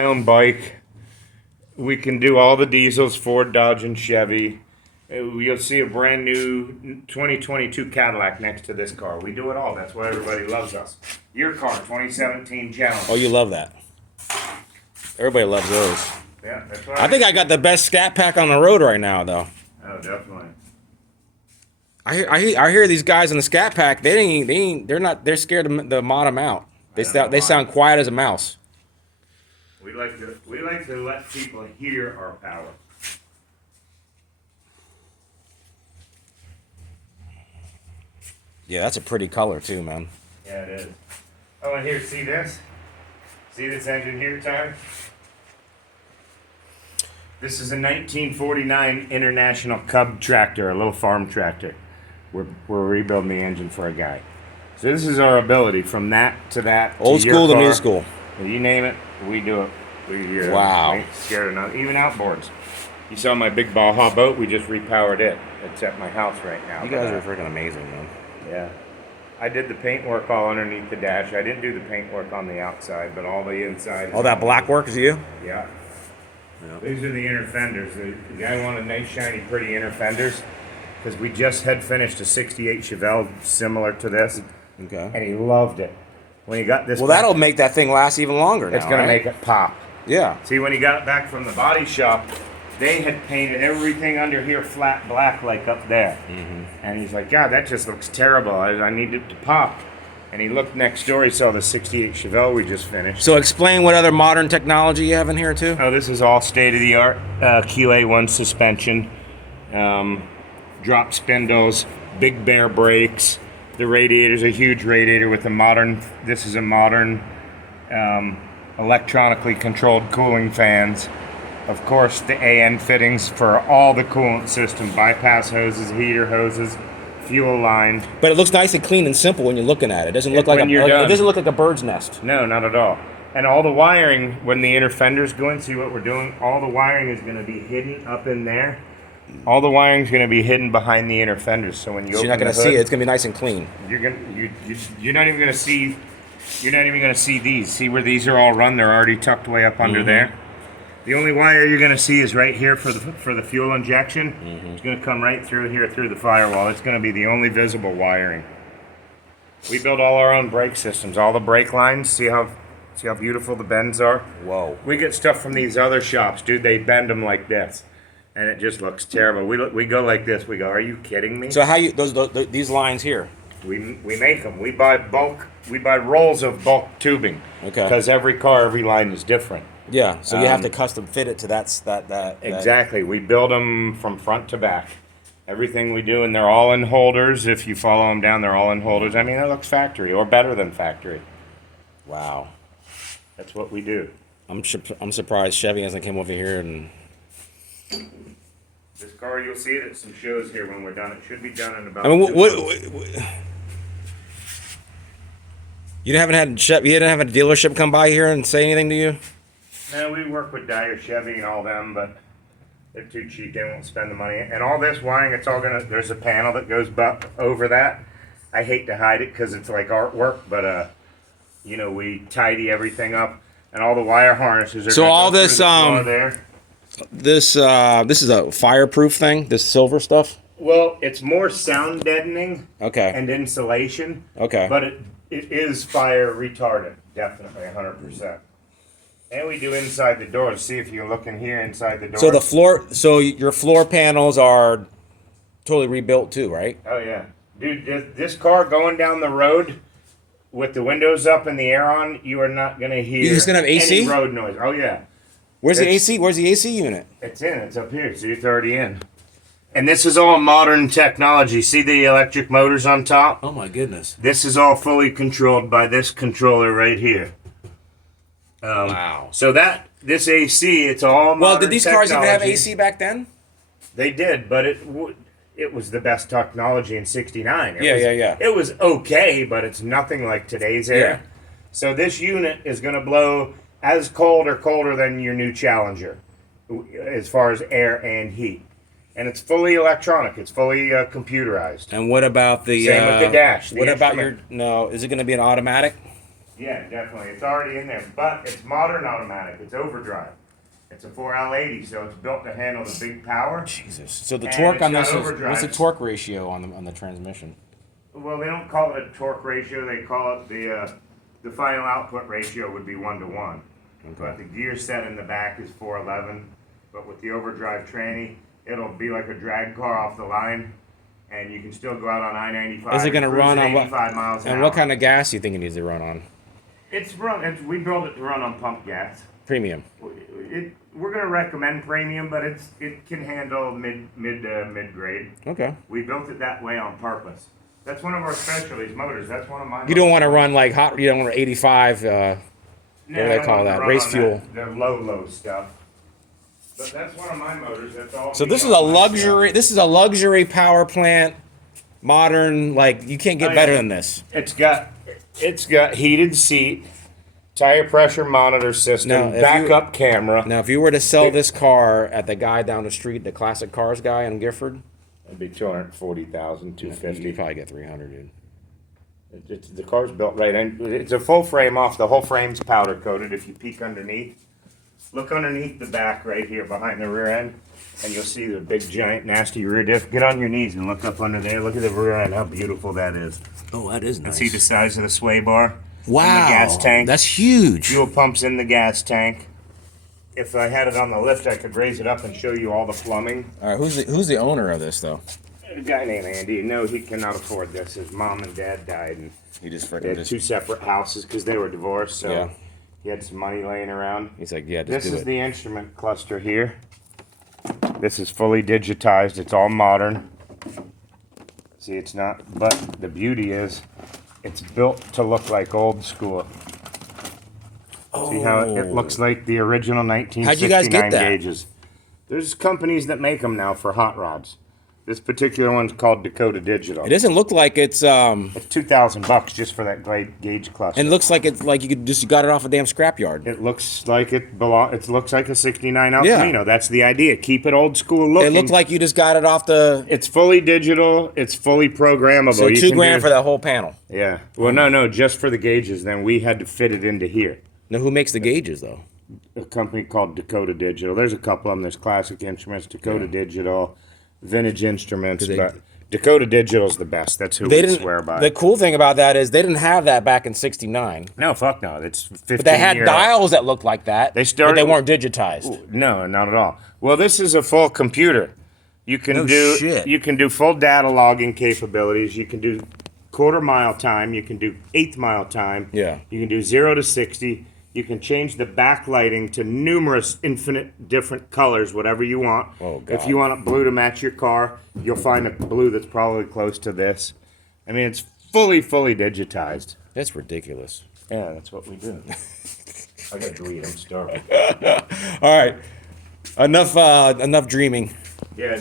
my own bike. We can do all the diesels, Ford, Dodge, and Chevy. You'll see a brand new 2022 Cadillac next to this car. We do it all. That's why everybody loves us. Your car, 2017 Challenge. Oh, you love that. Everybody loves those. Yeah, that's why. I think I got the best Scat Pack on the road right now, though. Oh, definitely. I hear these guys in the Scat Pack. They're scared to mod them out. They sound quiet as a mouse. We like to let people hear our power. Yeah, that's a pretty color too, man. Yeah, it is. Oh, and here, see this? See this engine here, Tyler? This is a 1949 International Cub tractor, a little farm tractor. We're rebuilding the engine for a guy. So this is our ability from that to that. Old school to new school. You name it, we do it. Wow. Ain't scared of nothing. Even outboards. You saw my big Baja boat. We just repowered it. It's at my house right now. You guys are freaking amazing, man. Yeah. I did the paint work all underneath the dash. I didn't do the paint work on the outside, but all the inside. All that black work is you? Yeah. These are the inner fenders. The guy wanted nice, shiny, pretty inner fenders because we just had finished a 68 Chevelle similar to this. Okay. And he loved it. When he got this Well, that'll make that thing last even longer now, it's going right? to make it pop. Yeah. See, when he got it back from the body shop, they had painted everything under here flat black like up there. Mm-hmm. And he's like, God, that just looks terrible. I need it to pop. And he looked next door. He saw the 68 Chevelle we just finished. So explain what other modern technology you have in here, too? Oh, this is all state-of-the-art QA1 suspension, drop spindles, big bear brakes. The radiator's a huge radiator with a modern, this is a modern electronically controlled cooling fans. Of course, the AN fittings for all the coolant system, bypass hoses, heater hoses, fuel line. But it looks nice and clean and simple when you're looking at it. It doesn't look it doesn't look like a bird's nest. No, not at all. And all the wiring, when the inner fenders go in, see what we're doing? All the wiring is going to be hidden up in there. All the wiring's going to be hidden behind the inner fenders. So when you open you're not going to see it. It's going to be nice and clean. You're not even going to see. You're not even going to see these. See where these are all run? They're already tucked way up under there. The only wire you're going to see is right here for the fuel injection. It's going to come right through here through the firewall. It's going to be the only visible wiring. We build all our own brake systems, all the brake lines. See how beautiful the bends are? Whoa. We get stuff from these other shops, dude. They bend them like this, and it just looks terrible. We go like this. We go, are you kidding me? So how you these lines here? We make them. We buy bulk. We buy rolls of bulk tubing. Okay. Because every line is different. Yeah. So you have to custom fit it to that. Exactly. We build them from front to back. Everything we do, and they're all in holders. If you follow them down, they're all in holders. I mean, it looks factory or better than factory. Wow. That's what we do. I'm surprised Chevy hasn't come over here and. This car, you'll see it at some shows here when we're done. It should be done in about. I mean, what you haven't had Chevy? You didn't have a dealership come by here and say anything to you? No, we work with Dyer Chevy and all them, but they're too cheap. They won't spend the money. And all this wiring, it's all gonna. There's a panel that goes over that. I hate to hide it because it's like artwork, but we tidy everything up, and all the wire harnesses are. So all this there. This is a fireproof thing. This silver stuff. Well, it's more sound deadening. Okay. And insulation. Okay. But it is fire retardant, definitely 100%. And we do inside the doors. See if you look in here inside the door. So your floor panels are totally rebuilt too, right? Oh yeah, dude. This car going down the road with the windows up and the air on, you are not gonna hear. You're just gonna have AC? Any road noise. Oh yeah. Where's the AC? Where's the AC unit? It's in. It's up here. See, it's already in. And this is all modern technology. See the electric motors on top? Oh my goodness. This is all fully controlled by this controller right here. Wow. So this AC, it's all modern. Well, did these cars even have technology. AC back then? They did, but it was the best technology in '69. Yeah. It was okay, but it's nothing like today's air. Yeah. So this unit is going to blow as cold or colder than your new Challenger, as far as air and heat. And it's fully electronic. It's fully computerized. And what about the? Same with the dash. What about your? No, is it going to be an automatic? Yeah, definitely. It's already in there, but it's modern automatic. It's overdrive. It's a 4L80, so it's built to handle the big power. Jesus. So the And torque it's on got this is overdrive. what's the torque ratio on the transmission? Well, they don't call it a torque ratio. They call it the final output ratio would be 1-to-1. But the gear set in the back is 411. But with the overdrive tranny, it'll be like a drag car off the line, and you can still go out on I-95. Is it going to run on what? 85 miles an And hour. what kind of gas do you think it needs to run on? We built it to run on pump gas. Premium. We're going to recommend premium, but it can handle mid grade. Okay. We built it that way on purpose. That's one of our specialties, motors. That's one of my. You don't want to run like hot. You don't want 85. No, what do they I call want to that? run Race on fuel. The low stuff. But that's one of my motors. That's all. So we this is got a on my luxury. stuff. This is a luxury power plant. Modern. Like you can't get Oh, better yeah. than this. It's got heated seat, tire pressure monitor system, Now, if you- backup camera. Now, if you were to sell this car at the guy down the street, the classic cars guy in Gifford, It'd be 240,000, you 250. probably get 300, dude. The car's built right in. It's a full frame off. The whole frame's powder coated. If you peek underneath, look underneath the back right here behind the rear end, and you'll see the big, giant, nasty rear diff. Get on your knees and look up under there. Look at the rear end. How beautiful that is. Oh, that is nice. See the size of the sway bar? Wow, And the gas tank. that's huge. Fuel pumps in the gas tank. If I had it on the lift, I could raise it up and show you all the plumbing. All right, who's the owner of this though? A guy named Andy. No, he cannot afford this. His mom and dad died, and He just they freaking had two separate houses because they were divorced. So Yeah. he had some money laying around. He's like, yeah, just This do is it. the instrument cluster here. This is fully digitized. It's all modern. See, it's not, but the beauty is it's built to look like old school. See how it looks like the original 1969 How'd you guys get that? gauges. There's companies that make them now for hot rods. This particular one's called Dakota Digital. It doesn't look like it's It's $2,000 just for that gauge cluster. and it looks like it's like you got it off a damn scrapyard. It looks like it looks like a 69 El Yeah. Camino. That's the idea. Keep it old school looking. It looked like you just got it off the It's fully digital. It's fully programmable. so You $2 can grand do- for that whole panel. Yeah. Well, no, just for the gauges. Then we had to fit it into here. Now who makes the gauges though? A company called Dakota Digital. There's a couple of them. There's Classic Instruments, Dakota Digital, Vintage Instruments. They- But Dakota Digital's the best. That's who They we didn't. swear by. The cool thing about that is they didn't have that back in '69, No, fuck no. It's 15 but they had year- dials that looked like that. They but started- they weren't digitized. No, not at all. Well, this is a full computer. You can No do shit. you can do full data logging capabilities. You can do quarter mile time. You can do eighth mile time. Yeah. You can do 0 to 60. You can change the backlighting to numerous infinite different colors, whatever you want. Oh, If God. you want a blue to match your car, you'll find a blue that's probably close to this. I mean, it's fully digitized. That's ridiculous. Yeah, that's what we do. I got to eat. I'm starving. All right, enough dreaming. Yeah,